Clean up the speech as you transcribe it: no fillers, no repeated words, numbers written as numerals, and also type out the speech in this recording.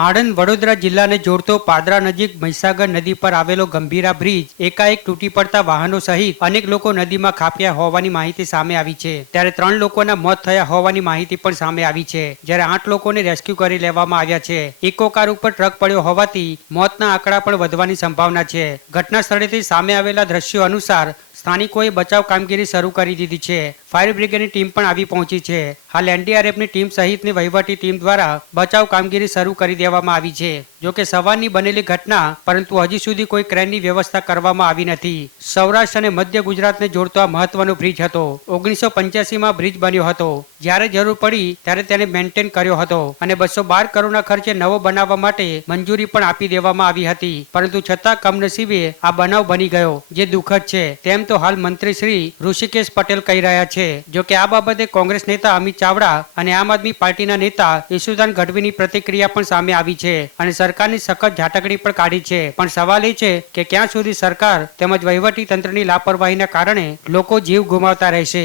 આણંદ વડોદરા જિલ્લાને જોડતો પાદરા નજીક મહીસાગર નદી પર આવેલો ગંભીરા બ્રિજ એકાએક તૂટી પડતા વાહનો સહિત અનેક લોકો નદીમાં ખાબક્યા હોવાની માહિતી સામે આવી છે। ત્યારે 3 લોકોના મોત થયા હોવાની માહિતી પણ સામે આવી છે, જ્યારે 8 લોકોને રેસ્ક્યુ કરી લેવામાં આવ્યા છે। ઇકો કાર ઉપર ટ્રક પડ્યો હોવાથી મોતના આંકડા પણ વધવાની સંભાવના છે। ઘટના સ્થળેથી સામે આવેલા દ્રશ્યો અનુસાર સ્થાનિકોએ બચાવ કામગીરી શરૂ કરી દીધી છે। ફાયર બ્રિગેડની ટીમ પણ આવી પહોંચી છે। હાલ એનડીઆરએફની ટીમ સહિતની વહીવટી ટીમ દ્વારા બચાવ કામગીરી શરૂ કરી દેવામાં આવી છે। જોકે સવારની બનેલી ઘટના, પરંતુ હજી સુધી કોઈ ક્રેનની વ્યવસ્થા કરવામાં આવી નથી। સૌરાષ્ટ્ર અને મધ્ય ગુજરાતને જોડતો આ મહત્વનો બ્રિજ હતો। 1985માં બ્રિજ બન્યો હતો। જ્યારે જરૂર પડી ત્યારે તેને મેન્ટેન કર્યો હતો અને 212 કરોડના ખર્ચે નવો બનાવવા માટે મંજૂરી પણ આપી દેવામાં આવી હતી, પરંતુ છતાં કમનસીબે આ બનાવ બની ગયો, જે દુઃખદ છે તેમ તો હાલ મંત્રી શ્રી ઋષિકેશ પટેલ કહી રહ્યા છે। જોકે આ બાબતે કોંગ્રેસ નેતા અમિત ચાવડા અને આમ આદમી પાર્ટીના નેતા ઈશુદાન ગઢવીની પ્રતિક્રિયા પણ સામે આવી છે અને સરકારની સખત ઝાટકડી પણ કાઢી છે। પણ સવાલ એ છે કે ક્યાં સુધી સરકાર તેમજ વહીવટી તંત્રની લાપરવાહીના કારણે લોકો જીવ ગુમાવતા રહેશે।